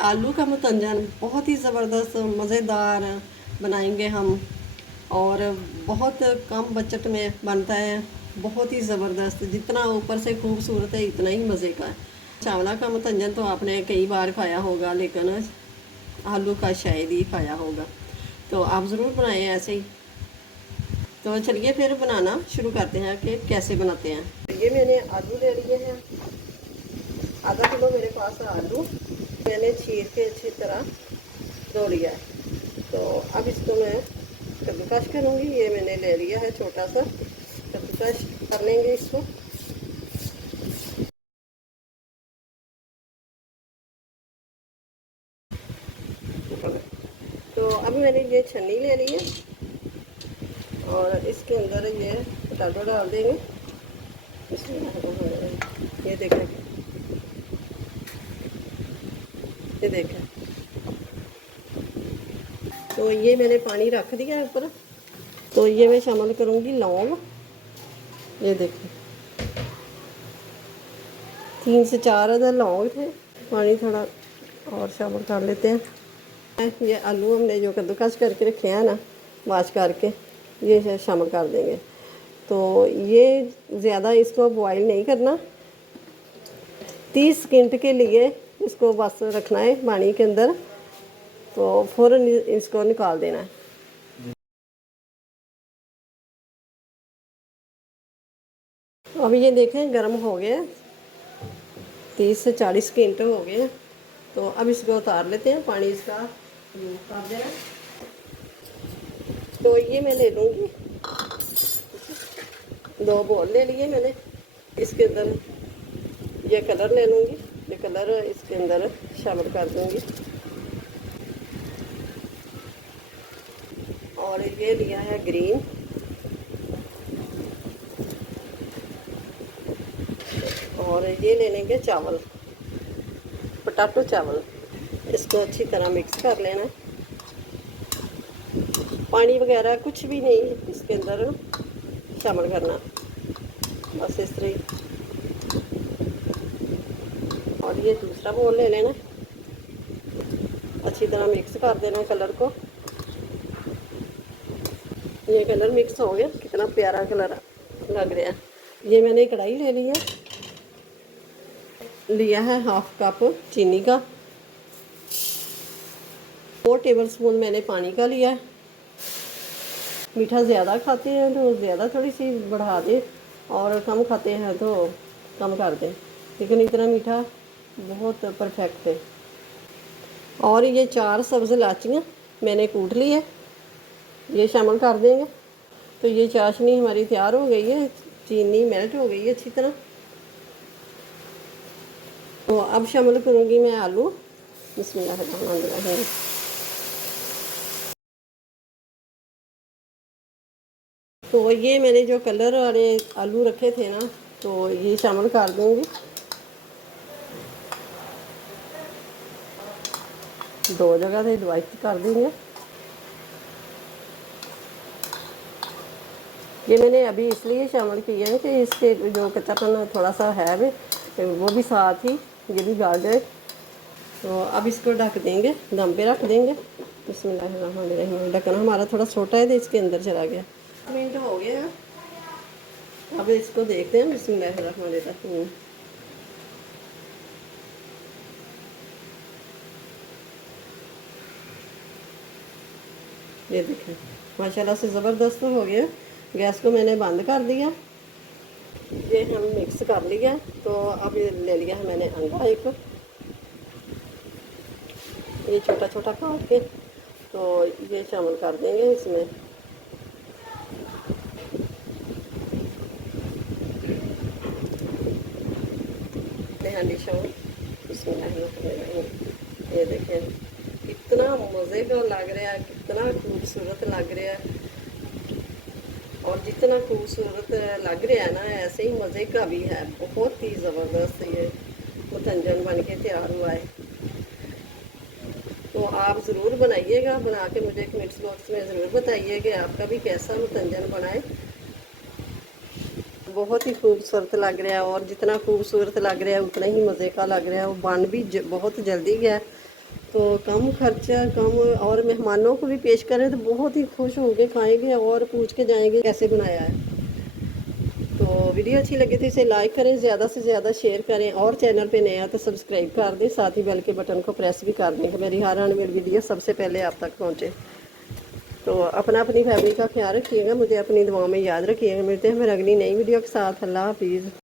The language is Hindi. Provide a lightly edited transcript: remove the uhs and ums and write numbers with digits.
आलू का मुतंजन बहुत ही ज़बरदस्त मज़ेदार बनाएंगे हम, और बहुत कम बजट में बनता है। बहुत ही ज़बरदस्त, जितना ऊपर से खूबसूरत है इतना ही मज़े का है। चावला का मुतंजन तो आपने कई बार खाया होगा, लेकिन आलू का शायद ही खाया होगा। तो आप ज़रूर बनाएं ऐसे ही। तो चलिए फिर बनाना शुरू करते हैं कि कैसे बनाते हैं। ये मैंने आलू ले लिए हैं, आधा किलो मेरे पास आलू मैंने छील के अच्छी तरह धो लिया है। तो अब इसको मैं कद्दूकस करूँगी। ये मैंने ले लिया है छोटा सा, कद्दूकस कर लेंगे इसको। तो अब मैंने ये छन्नी ले ली है और इसके अंदर ये पोटैटो डाल देंगे। ये देखें, ये देखें। तो ये मैंने पानी रख दिया है ऊपर। तो ये मैं शामिल करूँगी लौंग। ये देखें, 3 से 4 अदर लौंग थे। पानी थोड़ा और शामिल कर लेते हैं। ये आलू हमने जो कद्दूकस करके रखे हैं ना, वाश करके, ये शामिल कर देंगे। तो ये ज़्यादा इसको बॉईल नहीं करना, 30 सेकंड के लिए इसको बस रखना है पानी के अंदर। तो फ़ौरन इसको निकाल देना है। अब ये देखें गर्म हो गया, 30 से 40 सेकंड हो गए। तो अब इसको उतार लेते हैं, पानी इसका उतार देना। तो ये मैं ले लूँगी, 2 बॉल ले लिए मैंने। इसके अंदर ये कलर ले लूँगी, ये कलर इसके अंदर शामिल कर दूँगी। और ये लिया है ग्रीन, और ये ले लेंगे चावल, पोटैटो चावल। इसको अच्छी तरह मिक्स कर लेना। पानी वगैरह कुछ भी नहीं इसके अंदर शामिल करना, बस इस तरह। और ये दूसरा बोल ले लेना, अच्छी तरह मिक्स कर देना कलर को। ये कलर मिक्स हो गया, कितना प्यारा कलर लग रहा है। ये मैंने कढ़ाई ले ली है, लिया है 1/2 कप चीनी का, 4 टेबलस्पून मैंने पानी का लिया है। मीठा ज़्यादा खाते हैं तो ज़्यादा थोड़ी सी बढ़ा दें, और कम खाते हैं तो कम कर दें, लेकिन इतना मीठा बहुत परफेक्ट है। और ये 4 सब्ज़ इलायचियाँ मैंने कूट ली है, ये शामिल कर देंगे। तो ये चाशनी हमारी तैयार हो गई है, चीनी मेल्ट हो गई है अच्छी तरह। तो अब शामिल करूँगी मैं आलू। बिस्मिल्लाहिर्रहमानिर्रहीम। तो ये मैंने जो कलर वाले आलू रखे थे ना, तो ये शामिल कर दूँगी। 2 जगह से डिवाइड कर देंगे। ये मैंने अभी इसलिए शामिल किए हैं कि इसके जो कच्चापन थोड़ा सा है वो भी साथ ही ये भी गाड़ जाए। तो अब इसको ढक देंगे, दम पे रख देंगे। बिस्मिल्लाहिर्रहमानिर्रहीम। ढक्कन हमारा थोड़ा छोटा है तो इसके अंदर चला गया। मिनट हो गए हैं, अब इसको देखते हैं। बिस्मिल्लाहिर्रहमानिर्रहीम। ये देखें, माशाल्लाह से ज़बरदस्त हो गया। गैस को मैंने बंद कर दिया। ये हम मिक्स कर लिया। तो अब ये ले लिया है मैंने अंडा एक, ये छोटा छोटा काट के। तो ये शामिल कर देंगे इसमें। ये देखें, कितना मज़े का लग रहा है, कितना खूबसूरत लग रहा है। और जितना खूबसूरत लग रहा है ना, ऐसे ही मज़े का भी है। बहुत ही ज़बरदस्त ये मुतंजन बन के तैयार हुआ है। तो आप ज़रूर बनाइएगा, बना के मुझे कमेंट्स बॉक्स में ज़रूर बताइए कि आपका भी कैसा मुतंजन बनाए। बहुत ही खूबसूरत लग रहा है, और जितना खूबसूरत लग रहा है उतना ही मज़े का लग रहा है। वो बन भी बहुत जल्दी गया, तो कम खर्चा कम, और मेहमानों को भी पेश करें तो बहुत ही खुश होंगे, खाएंगे और पूछ के जाएंगे कैसे बनाया है। तो वीडियो अच्छी लगी तो इसे लाइक करें, ज़्यादा से ज़्यादा शेयर करें, और चैनल पे नया तो सब्सक्राइब कर दें, साथ ही बेल के बटन को प्रेस भी कर दें कि मेरी हर आने वाली वीडियो सबसे पहले आप तक पहुँचे। तो अपनी फैमिली का ख्याल रखिएगा, मुझे अपनी दुआओं में याद रखिएगा। मिलते हैं फिर अगली नई वीडियो के साथ। अल्लाह हाफिज़।